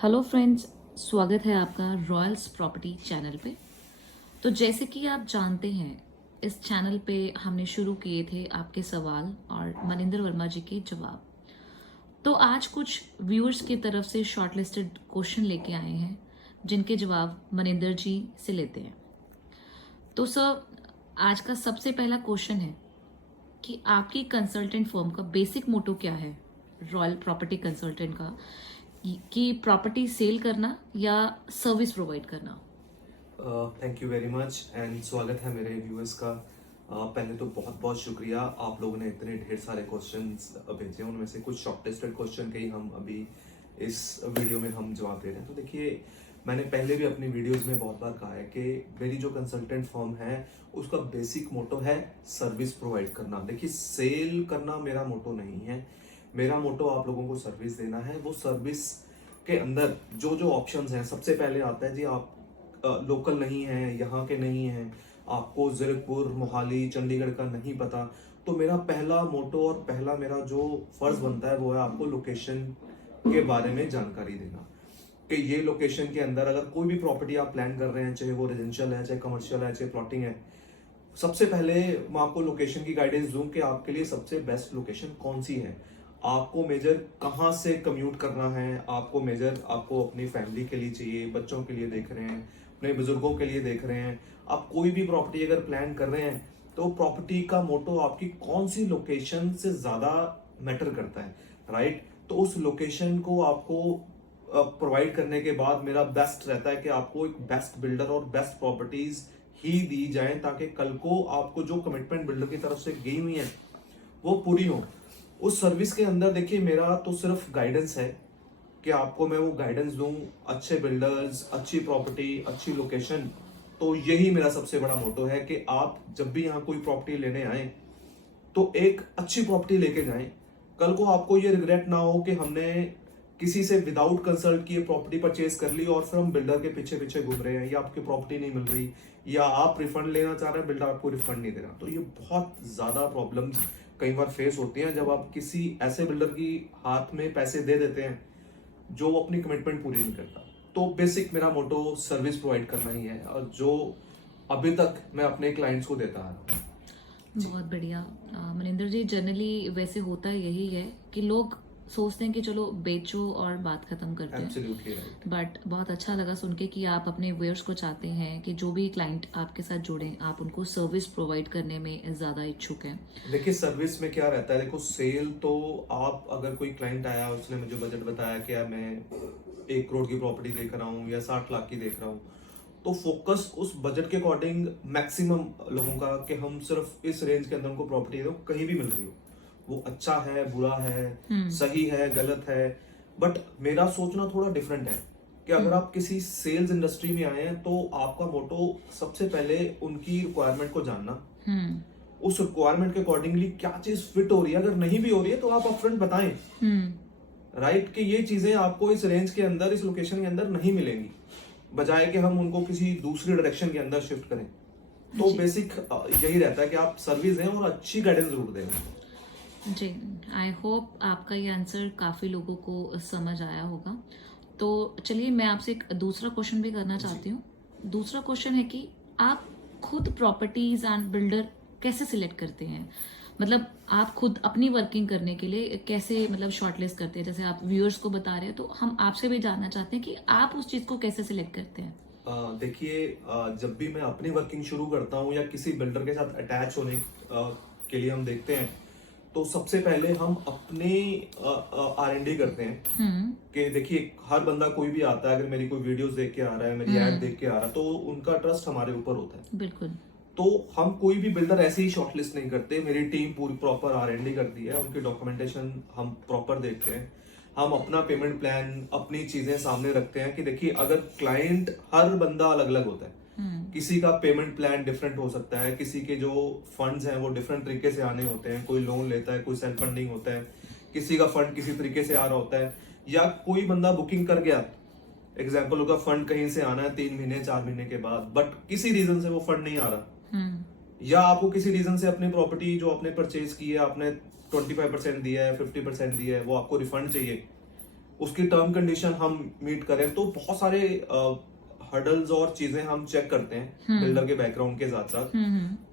Hello friends, स्वागत है आपका रॉयल्स प्रॉपर्टी चैनल पे। तो जैसे कि आप जानते हैं, इस चैनल पे हमने शुरू किए थे आपके सवाल और मनिंदर वर्मा जी के जवाब। तो आज कुछ व्यूअर्स की तरफ से शॉर्टलिस्टेड क्वेश्चन लेके आए हैं जिनके जवाब मनिंदर जी से लेते हैं। तो सर, आज का सबसे पहला क्वेश्चन है कि आपकी कंसल्टेंट फर्म का बेसिक मोटो क्या है, रॉयल प्रॉपर्टी कंसल्टेंट का, कि प्रॉपर्टी सेल करना या सर्विस प्रोवाइड करना। Thank you very much and स्वागत है मेरे व्यूअर्स का। पहले तो बहुत बहुत शुक्रिया, आप लोगों ने इतने ढेर सारे क्वेश्चंस भेजे, उनमें से कुछ शॉर्टलिस्टेड क्वेश्चन के ही हम अभी इस वीडियो में हम जवाब दे रहे हैं। तो देखिए, मैंने पहले भी अपनी वीडियोस में बहुत बार कहा है कि मेरी जो कंसल्टेंट फर्म है उसका बेसिक मोटो है सर्विस प्रोवाइड करना। देखिए, सेल करना मेरा मोटो नहीं है, मेरा मोटो आप लोगों को सर्विस देना है। वो सर्विस के अंदर जो जो ऑप्शंस हैं, सबसे पहले आता है जी, आप लोकल नहीं है, यहाँ के नहीं हैं, आपको ज़ीरकपुर, मोहाली, चंडीगढ़ का नहीं पता, तो मेरा पहला मोटो और पहला मेरा जो फर्ज बनता है वो है आपको लोकेशन के बारे में जानकारी देना कि ये लोकेशन के अंदर अगर कोई भी प्रॉपर्टी आप प्लान कर रहे हैं, चाहे वो रेजिडेंशियल है, चाहे कमर्शियल है, चाहे प्लॉटिंग है, सबसे पहले मैं आपको लोकेशन की गाइडेंस दूं कि आपके लिए सबसे बेस्ट लोकेशन कौन सी है। आपको मेजर कहाँ से कम्यूट करना है, आपको मेजर आपको अपनी फैमिली के लिए चाहिए, बच्चों के लिए देख रहे हैं, अपने बुजुर्गों के लिए देख रहे हैं, आप कोई भी प्रॉपर्टी अगर प्लान कर रहे हैं तो प्रॉपर्टी का मोटो आपकी कौन सी लोकेशन से ज्यादा मैटर करता है, राइट। तो उस लोकेशन को आपको प्रोवाइड करने के बाद मेरा बेस्ट रहता है कि आपको एक बेस्ट बिल्डर और बेस्ट प्रॉपर्टीज ही दी जाए, ताकि कल को आपको जो कमिटमेंट बिल्डर की तरफ से गई हुई है वो पूरी हो। उस सर्विस के अंदर देखिए, मेरा तो सिर्फ गाइडेंस है कि आपको मैं वो गाइडेंस दूं, अच्छे बिल्डर्स, अच्छी प्रॉपर्टी, अच्छी लोकेशन। तो यही मेरा सबसे बड़ा मोटो है कि आप जब भी यहाँ कोई प्रॉपर्टी लेने आए तो एक अच्छी प्रॉपर्टी लेके जाएं। कल को आपको ये रिग्रेट ना हो कि हमने किसी से विदाउट कंसल्ट किए प्रॉपर्टी परचेज कर ली और फिर हम बिल्डर के पीछे पीछे घूम रहे हैं, या आपकी प्रॉपर्टी नहीं मिल रही, या आप रिफंड लेना चाह रहे हैं, बिल्डर आपको रिफंड नहीं दे रहा। तो ये बहुत ज्यादा प्रॉब्लम्स कई बार फेस होती हैं जब आप किसी ऐसे बिल्डर की हाथ में पैसे दे देते हैं जो अपनी कमिटमेंट पूरी नहीं करता। तो बेसिक मेरा मोटो सर्विस प्रोवाइड करना ही है, और जो अभी तक मैं अपने क्लाइंट्स को देता आ रहा हूँ। बहुत बढ़िया। मनिंदर जी, जनरली वैसे होता यही है कि लोग सोचते हैं कि चलो बेचो और बात खत्म करते हैं। Absolutely right. बट बहुत अच्छा लगा सुन के कि आप अपने व्यूअर्स को चाहते हैं कि जो भी क्लाइंट आपके साथ जुड़े, आप उनको सर्विस प्रोवाइड करने में ज्यादा इच्छुक हैं। देखिए, सर्विस में क्या रहता है, देखो सेल तो आप अगर कोई क्लाइंट आया, उसने मुझे बजट बताया कि यार मैं 1 करोड़ की प्रॉपर्टी देख रहा हूँ या 60 लाख की देख रहा हूँ, तो फोकस उस बजट के अकॉर्डिंग मैक्सिमम लोगों का कि हम सिर्फ इस रेंज के अंदर उनको प्रॉपर्टी दो, कहीं भी मिल रही हो, वो अच्छा है, बुरा है, सही है, गलत है। बट मेरा सोचना थोड़ा डिफरेंट है कि अगर आप किसी सेल्स इंडस्ट्री में आए हैं तो आपका मोटो सबसे पहले उनकी रिक्वायरमेंट को जानना, उस रिक्वायरमेंट के अकॉर्डिंगली क्या चीज फिट हो रही है, अगर नहीं भी हो रही है तो आप अपफ्रंट बताएं, राइट, कि ये चीजें आपको इस रेंज के अंदर, इस लोकेशन के अंदर नहीं मिलेंगी, बजाय कि हम उनको किसी दूसरी डायरेक्शन के अंदर शिफ्ट करें। तो बेसिक यही रहता है कि आप सर्विस दें और अच्छी गाइडेंस जरूर दें। जी, आई होप आपका ये आंसर काफ़ी लोगों को समझ आया होगा। तो चलिए, मैं आपसे एक दूसरा क्वेश्चन भी करना चाहती हूँ। दूसरा क्वेश्चन है कि आप खुद प्रॉपर्टीज एंड बिल्डर कैसे सिलेक्ट करते हैं? मतलब आप खुद अपनी वर्किंग करने के लिए कैसे मतलब शॉर्टलिस्ट करते हैं? जैसे आप व्यूअर्स को बता रहे हैं, तो हम आपसे भी जानना चाहते हैं कि आप उस चीज़ को कैसे सिलेक्ट करते हैं। देखिए, जब भी मैं अपनी वर्किंग शुरू करता हूँ या किसी बिल्डर के साथ अटैच होने के लिए हम देखते हैं, तो सबसे पहले हम अपने R&D करते हैं कि देखिए, हर बंदा कोई भी आता है, अगर मेरी कोई वीडियोस देख के आ रहा है, मेरी ऐड देख के आ रहा है, तो उनका ट्रस्ट हमारे ऊपर होता है। बिल्कुल। तो हम कोई भी बिल्डर ऐसे ही शॉर्टलिस्ट नहीं करते, मेरी टीम पूरी प्रॉपर R&D करती है, उनकी डॉक्यूमेंटेशन हम प्रॉपर देखते हैं, हम अपना पेमेंट प्लान, अपनी चीजें सामने रखते हैं कि देखिए, अगर क्लाइंट, हर बंदा अलग अलग होता है, किसी का पेमेंट प्लान डिफरेंट हो सकता है, किसी के जो फंड्स हैं वो डिफरेंट तरीके से आने होते हैं, कोई लोन लेता है, कोई सेल्फ फंडिंग होता है, किसी का फंड किसी तरीके से आ रहा होता है, या कोई बंदा बुकिंग कर गया, एग्जाम्पल होगा, फंड कहीं से आना है 3 महीने 4 महीने के बाद, बट किसी रीजन से वो फंड नहीं आ रहा, या आपको किसी रीजन से अपनी प्रॉपर्टी जो आपने परचेज की है, आपने 25% दिया है, 50% दिया है, वो आपको रिफंड चाहिए, उसकी टर्म कंडीशन हम मीट करें, तो बहुत सारे हर्डल्स और चीजें हम चेक करते हैं बिल्डर के बैकग्राउंड के साथ साथ।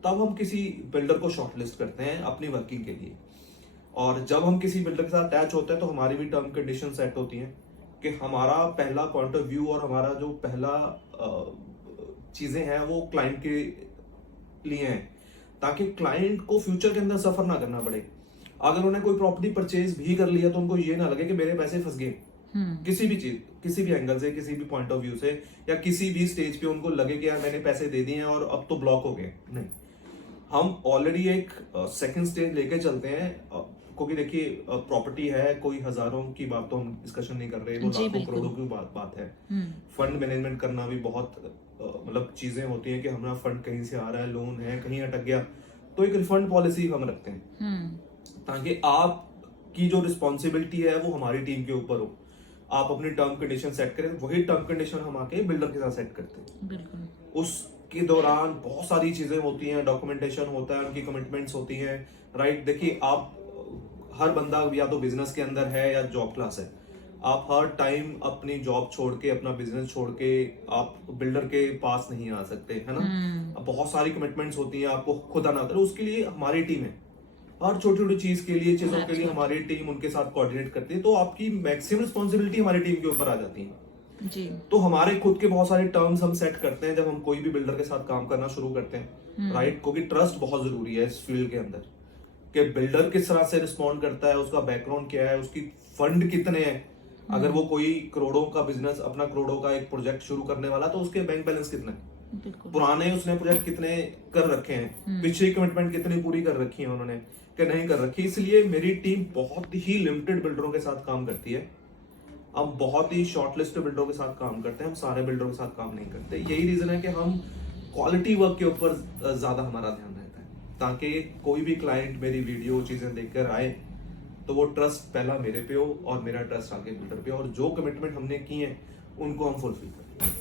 तब हम किसी बिल्डर को शॉर्टलिस्ट करते हैं अपनी वर्किंग के लिए। और जब हम किसी बिल्डर के साथ अटैच होते हैं तो हमारी भी टर्म कंडीशन सेट होती हैं कि हमारा पहला पॉइंट ऑफ व्यू और हमारा जो पहला चीजें हैं वो क्लाइंट के लिए हैं, ताकि क्लाइंट को फ्यूचर के अंदर सफर ना करना पड़े। अगर उन्हें कोई प्रॉपर्टी परचेज भी कर लिया तो उनको ये ना लगे कि मेरे पैसे फंस गए, किसी भी चीज, किसी भी एंगल से, किसी भी पॉइंट ऑफ व्यू से, या किसी भी स्टेज पे उनको लगे कि यार मैंने पैसे दे दिए हैं और अब तो ब्लॉक हो गए। नहीं, हम ऑलरेडी एक सेकंड स्टेज लेके चलते हैं, क्योंकि देखिए प्रॉपर्टी है, कोई हजारों की बात तो हम डिस्कशन नहीं कर रहे, वो लाखों करोड़ों की बात है। फंड मैनेजमेंट करना भी बहुत मतलब चीजें होती हैं कि हमारा फंड कहीं से आ रहा है, लोन है, कहीं अटक गया, तो एक रिफंड पॉलिसी हम रखते हैं ताकि आपकी जो रिस्पॉन्सिबिलिटी है वो हमारी टीम के ऊपर हो। आप अपनी टर्म कंडीशन सेट करें, वही टर्म कंडीशन हम आके बिल्डर के साथ सेट करते हैं। बिल्कुल। उसके दौरान बहुत सारी चीजें होती हैं, डॉक्यूमेंटेशन होता है, उनकी कमिटमेंट्स होती हैं, राइट। देखिए आप हर बंदा या तो बिजनेस के अंदर है या जॉब क्लास है, आप हर टाइम अपनी जॉब छोड़ के, अपना बिजनेस छोड़ के आप बिल्डर के पास नहीं आ सकते, है ना। बहुत सारी कमिटमेंट्स होती हैं, आपको खुद आना होता है, उसके लिए हमारी टीम है। हर छोटी छोटी चीज के लिए, चीजों के लिए हमारी टीम उनके साथ कोऑर्डिनेट करती है, तो आपकी मैक्सिमम रिस्पॉन्सिबिलिटी हमारी टीम के ऊपर आ जाती है जी। तो हमारे खुद के बहुत सारे टर्म्स हम सेट करते हैं जब हम कोई भी बिल्डर के साथ काम करना शुरू करते हैं, राइट। क्योंकि ट्रस्ट बहुत जरूरी है इस फील्ड के अंदर, कि बिल्डर किस तरह से रिस्पॉन्ड करता है, उसका बैकग्राउंड क्या है, उसकी फंड कितने हैं। अगर वो कोई करोड़ों का बिजनेस, अपना करोड़ों का एक प्रोजेक्ट शुरू करने वाला, तो उसके बैंक बैलेंस कितने हैं, पुराने उसने प्रोजेक्ट कितने कर रखे हैं, पिछली कमिटमेंट कितनी पूरी कर रखी है उन्होंने कि नहीं कर रखी। इसलिए मेरी टीम बहुत ही लिमिटेड बिल्डरों के साथ काम करती है। हम बहुत ही शॉर्टलिस्ट बिल्डरों के साथ काम करते हैं, हम सारे बिल्डरों के साथ काम नहीं करते। यही रीजन है कि हम क्वालिटी वर्क के ऊपर ज्यादा हमारा ध्यान रहता है, ताकि कोई भी क्लाइंट मेरी वीडियो चीजें देखकर आए तो वो ट्रस्ट पहला मेरे पे हो और मेरा ट्रस्ट आगे बिल्डर पे, और जो कमिटमेंट हमने की है उनको हम फुलफिल करें।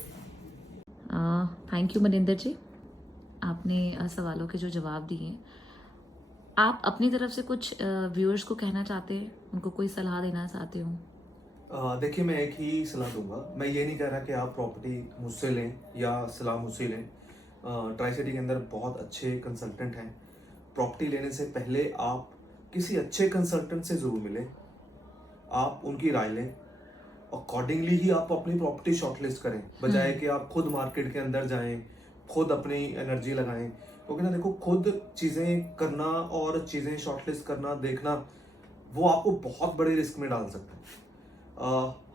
थैंक यू मनिंदर जी, आपने सवालों के जो जवाब दिए। आप अपनी तरफ से कुछ व्यूअर्स को कहना चाहते हैं, उनको कोई सलाह देना चाहते हो? देखिए मैं एक ही सलाह दूंगा, मैं ये नहीं कह रहा कि आप प्रॉपर्टी मुझसे लें या सलाह मुझसे लें। ट्राई सिटी के अंदर बहुत अच्छे कंसल्टेंट हैं। प्रॉपर्टी लेने से पहले आप किसी अच्छे कंसल्टेंट से जरूर मिलें, आप उनकी राय लें, अकॉर्डिंगली ही आप अपनी प्रॉपर्टी शॉर्टलिस्ट करें, बजाय कि आप खुद मार्केट के अंदर जाएं, खुद अपनी एनर्जी लगाएं। क्योंकि ना देखो, खुद चीजें करना और चीजें शॉर्टलिस्ट करना, देखना, वो आपको बहुत बड़े रिस्क में डाल सकता है।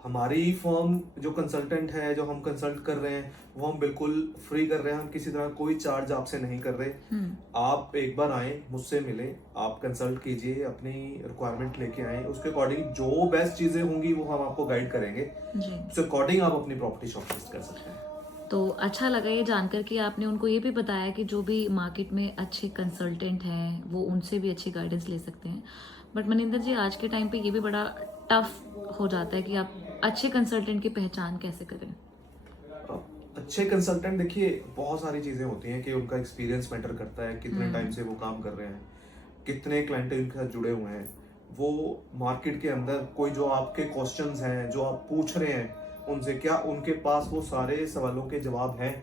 हमारी फर्म जो कंसल्टेंट है, जो हम कंसल्ट कर रहे हैं, वो हम बिल्कुल फ्री कर रहे हैं, हम किसी तरह कोई चार्ज आपसे नहीं कर रहे। आप एक बार आए, मुझसे मिले, आप कंसल्ट कीजिए, अपनी रिक्वायरमेंट लेके आए, उसके अकॉर्डिंग जो बेस्ट चीजें होंगी वो हम आपको गाइड करेंगे, उसके अकॉर्डिंग आप अपनी प्रॉपर्टी शॉर्टलिस्ट कर सकते हैं। तो अच्छा लगा ये जानकर कि आपने उनको ये भी बताया कि जो भी मार्केट में अच्छे कंसल्टेंट हैं वो उनसे भी अच्छी गाइडेंस ले सकते हैं। बट मनिंदर जी, आज के टाइम पे ये भी बड़ा टफ हो जाता है कि आप अच्छे कंसल्टेंट की पहचान कैसे करें? अच्छे कंसल्टेंट, देखिए बहुत सारी चीजें होती हैं कि उनका एक्सपीरियंस मैटर करता है, कितने टाइम से वो काम कर रहे हैं, कितने क्लाइंट उनके साथ जुड़े हुए हैं, वो मार्केट के अंदर कोई जो आपके क्वेश्चंस हैं, जो आप पूछ रहे हैं उनसे, क्या उनके पास वो सारे सवालों के जवाब हैं,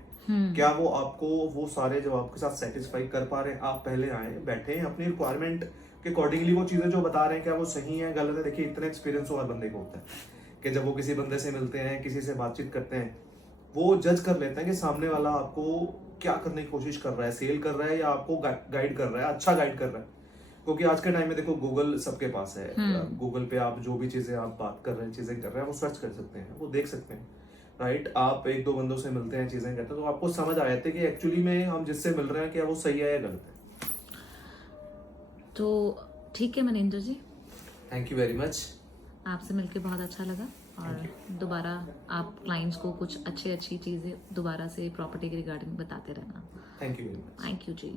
क्या वो आपको वो सारे जवाब के साथ सेटिस्फाई कर पा रहे हैं। आप पहले आए, बैठे, अपनी रिक्वायरमेंट के अकॉर्डिंगली वो चीजें जो बता रहे हैं क्या वो सही है, गलत है। देखिए इतना एक्सपीरियंस हर बंदे को होता है कि जब वो किसी बंदे से मिलते हैं, किसी से बातचीत करते हैं, वो जज कर लेते हैं कि सामने वाला आपको क्या करने की कोशिश कर रहा है, सेल कर रहा है या आपको गाइड कर रहा है, अच्छा गाइड कर रहा है। क्योंकि आज के टाइम में देखो गूगल सबके पास है, गूगल पे आप जो भी चीजें आप बात कर रहे हैं, चीजें कर रहे हैं, वो सर्च कर सकते हैं, वो देख सकते हैं, राइट। आप एक दो बंदों से मिलते हैं, चीजें करते हैं, तो आपको समझ आ जाते हैं कि एक्चुअली में हम जिससे मिल रहे हैं क्या वो सही है या गलत है। तो ठीक है मनिंदर जी, थैंक यू वेरी मच। आपसे मिलके बहुत अच्छा लगा, और दोबारा आप क्लाइंट्स को कुछ अच्छी चीज़ें दोबारा से प्रॉपर्टी के रिगार्डिंग बताते रहना। Thank you very much. Thank you ji.